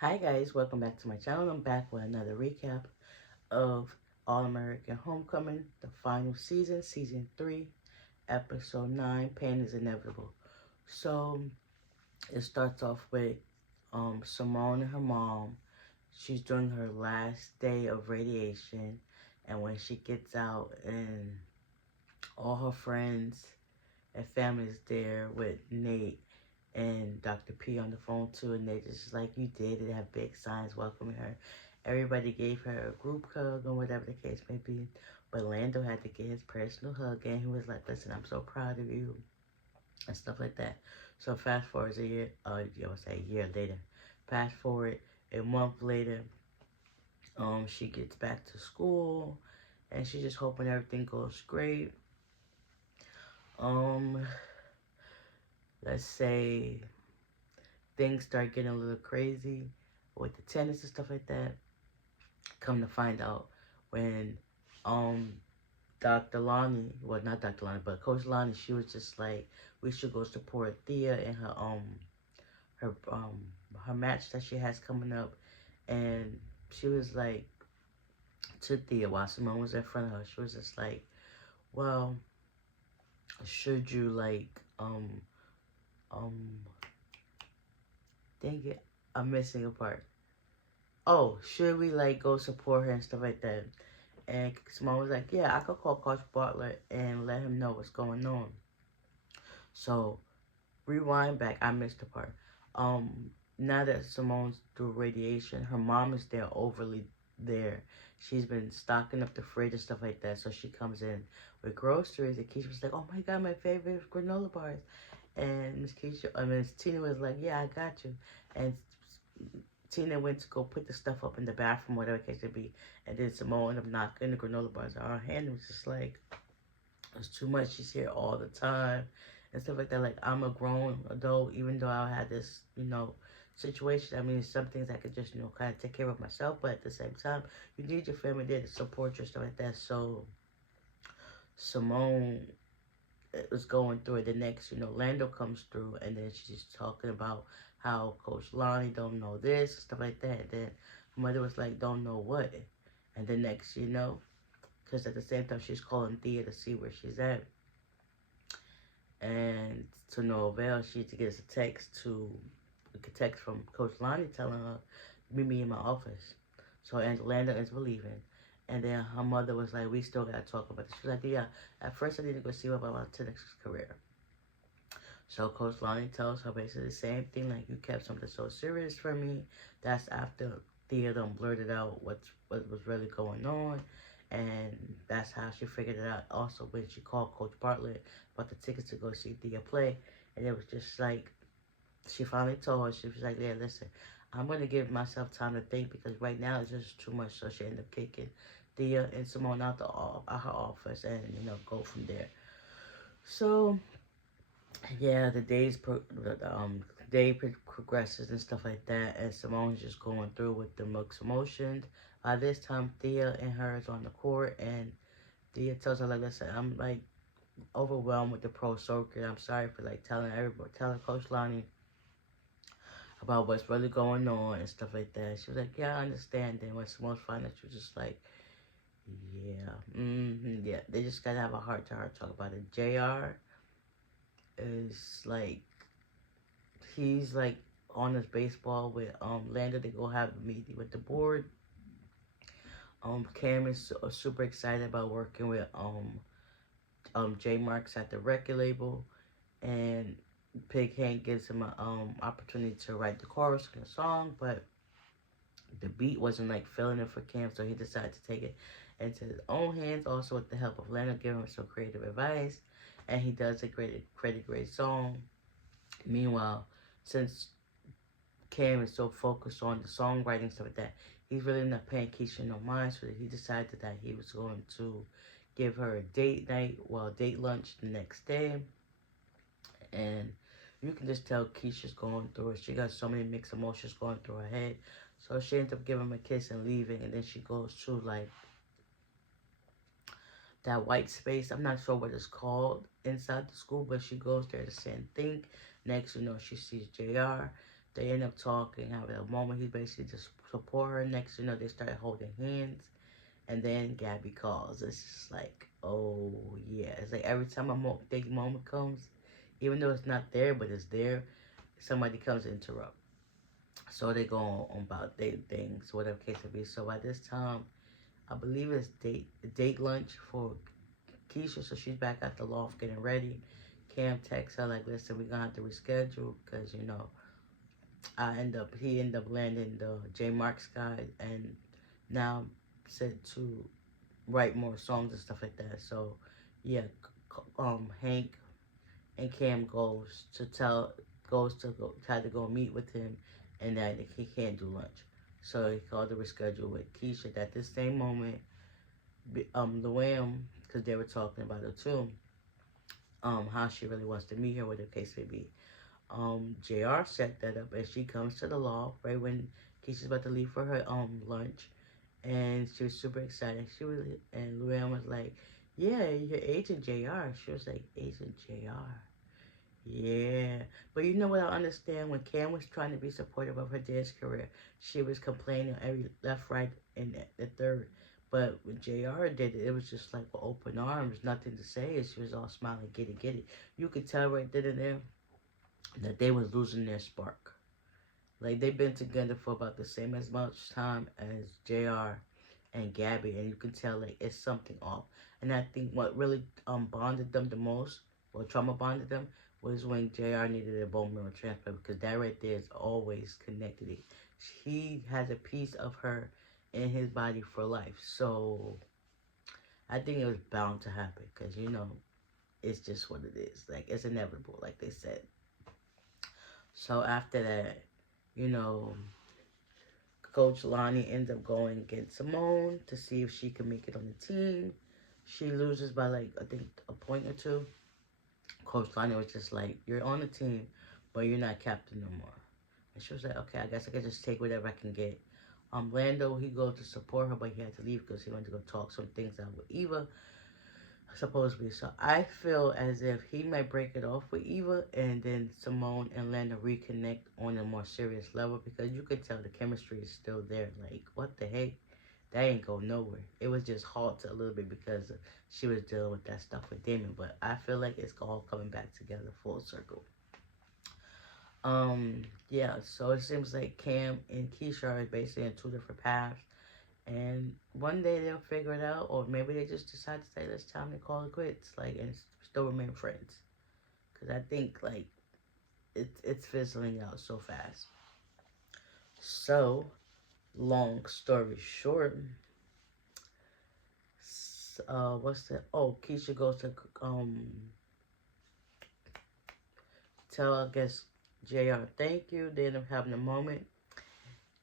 Hi guys, welcome back to my channel. I'm back with another recap of All American Homecoming, the final season, season 3, episode 9, Pain is Inevitable. So it starts off with Simone and her mom. She's doing her last day of radiation, and when she gets out and all her friends and family's there with Nate and Dr. P on the phone too, and they just like you did, they have big signs welcoming her. Everybody gave her a group hug or whatever the case may be. But Lando had to get his personal hug, and he was like, listen, I'm so proud of you, and stuff like that. So fast forward a year, I would say a year later. Fast forward a month later, she gets back to school, and she's just hoping everything goes great. Um, let's say things start getting a little crazy with the tennis and stuff like that. Come to find out when um Dr. Lonnie, well not Dr. Lonnie, but Coach Lonnie, she was just like, we should go support Thea in her um her match that she has coming up, and she was like to Thea while Simone was in front of her, she was just like, well, should you like um dang it, I'm missing a part. Oh, should we like go support her and stuff like that? And Simone was like, yeah, I could call Coach Bartlett and let him know what's going on. So rewind back, I missed the part. Now that Simone's through radiation, her mom is there, overly there. She's been stocking up the fridge and stuff like that. So she comes in with groceries, and Keisha was like, "Oh my God, my favorite granola bars." And Miss Tina was like, "Yeah, I got you." And Tina went to go put the stuff up in the bathroom, whatever the case may be. And then Simone ended up knocking the granola bars out of her hand. It was just like, it's too much. She's here all the time and stuff like that. Like, I'm a grown adult, even though I had this, situation. I mean, some things I could just, kind of take care of myself. But at the same time, you need your family there to support you, stuff like that. So Simone was going through it. The next, Lando comes through, and then she's talking about how Coach Lonnie don't know this, stuff like that. And then her mother was like, don't know what. And the next, because at the same time, she's calling Thea to see where she's at. And to no avail, she gets a text from Coach Lonnie telling her, meet me in my office. So Lando ends up leaving. And then her mother was like, we still gotta talk about this. She was like, yeah, at first I need to go see what about my tennis career. So Coach Lonnie tells her basically the same thing, like, you kept something so serious from me. That's after Thea done blurted out what was really going on. And that's how she figured it out. Also, when she called Coach Bartlett about the tickets to go see Thea play. And it was just like, she finally told her, she was like, yeah, listen, I'm going to give myself time to think because right now it's just too much. So she ended up kicking Thea and Simone out her office and, go from there. So yeah, the day progresses and stuff like that, and Simone's just going through with the mixed emotions. By this time, Thea and her is on the court, and Thea tells her like, "Listen, I'm like overwhelmed with the pro circuit. I'm sorry for like telling Coach Lonnie about what's really going on and stuff like that." She was like, "Yeah, I understand." Then when Simone's finding, she was just like, "Yeah, yeah." They just gotta have a heart-to-heart talk about it. Jr. is like, he's like on his baseball with Lando to go have a meeting with the board. Cam is super excited about working with J Marks at the record label, and Pig Hank gives him an opportunity to write the chorus in the song, but the beat wasn't like filling it for Cam, so he decided to take it into his own hands. Also with the help of Lando giving him some creative advice, and he does a great song. Meanwhile, since Cam is so focused on the songwriting stuff like that, he's really not paying Keisha no mind. So he decided that he was going to give her a date night, well, date lunch the next day. And you can just tell Keisha's going through it. She got so many mixed emotions going through her head. So she ends up giving him a kiss and leaving. And then she goes to like that white space. I'm not sure what it's called inside the school, but she goes there to sit and think. Next, she sees JR. They end up talking, having a moment. He basically just support her. Next, they start holding hands. And then Gabby calls. It's just like, oh yeah. It's like every time a big moment comes, even though it's not there, but it's there, somebody comes to interrupt. So they go on about date things, whatever case it be. So by this time, I believe it's date lunch for Keisha. So she's back at the loft getting ready. Cam texts her like, listen, we're gonna have to reschedule because he end up landing the J Marks guy and now said to write more songs and stuff like that. So yeah, Hank and Cam goes to go try to go meet with him, and that he can't do lunch. So he called to reschedule with Keisha. At this same moment, Luann, because they were talking about it too, how she really wants to meet her, whatever the case may be. JR set that up, and she comes to the loft right when Keisha's about to leave for her lunch, and she was super excited. And Luann was like, "Yeah, your agent JR." She was like, "Agent JR." Yeah, but you know what I understand when Cam was trying to be supportive of her dance career, she was complaining every left, right, and the third. But when JR did it, it was just like with open arms, nothing to say. She was all smiling, get it. You could tell right then and there that they was losing their spark. Like they've been together for about the same as much time as JR and Gabby, and you can tell like it's something off. And I think what really bonded them the most, or trauma bonded them, was when JR needed a bone marrow transplant because that right there is always connected. He has a piece of her in his body for life, so I think it was bound to happen because it's just what it is. Like it's inevitable, like they said. So after that, you know, Coach Lonnie ends up going against Simone to see if she can make it on the team. She loses by like I think a point or two. Coach Lonnie was just like, "You're on the team, but you're not captain no more." And she was like, "Okay, I guess I can just take whatever I can get." Lando, he goes to support her, but he had to leave because he went to go talk some things out with Eva, supposedly. So I feel as if he might break it off with Eva, and then Simone and Lando reconnect on a more serious level because you could tell the chemistry is still there. Like, what the heck? That ain't go nowhere. It was just halted a little bit because she was dealing with that stuff with Damon. But I feel like it's all coming back together full circle. Yeah, so it seems like Cam and Keisha are basically in two different paths. And one day they'll figure it out, or maybe they just decide to say, "It's time to call it quits," like, and still remain friends. Because I think, like, it's fizzling out so fast. So, long story short, what's the, oh, Keisha goes to, tell, I guess, JR thank you. They end up having a moment,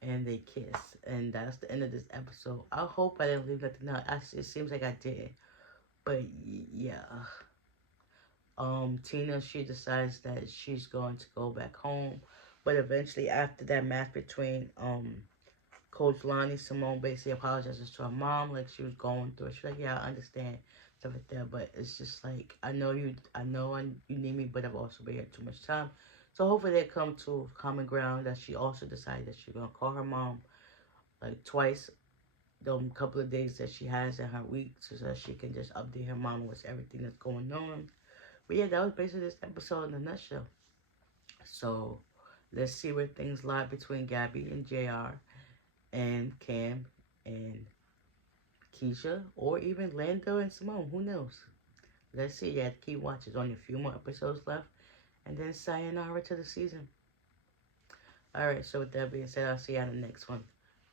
and they kiss. And that's the end of this episode. I hope I didn't leave nothing out. Actually, it seems like I did. But, yeah. Tina, she decides that she's going to go back home. But eventually, after that match between Coach Lonnie, Simone basically apologizes to her mom, like she was going through it. She's like, "Yeah, I understand stuff like that, but it's just like you need me, but I've also been here too much time." So hopefully they come to common ground. That she also decided that she's gonna call her mom like twice the couple of days that she has in her week, so that she can just update her mom with everything that's going on. But yeah, that was basically this episode in a nutshell. So let's see where things lie between Gabby and JR and Cam and Keisha, or even Lando and Simone. Who knows? Let's see. You have to keep watching. There's only a few more episodes left. And then sayonara to the season. Alright, so with that being said, I'll see you on the next one.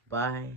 Bye.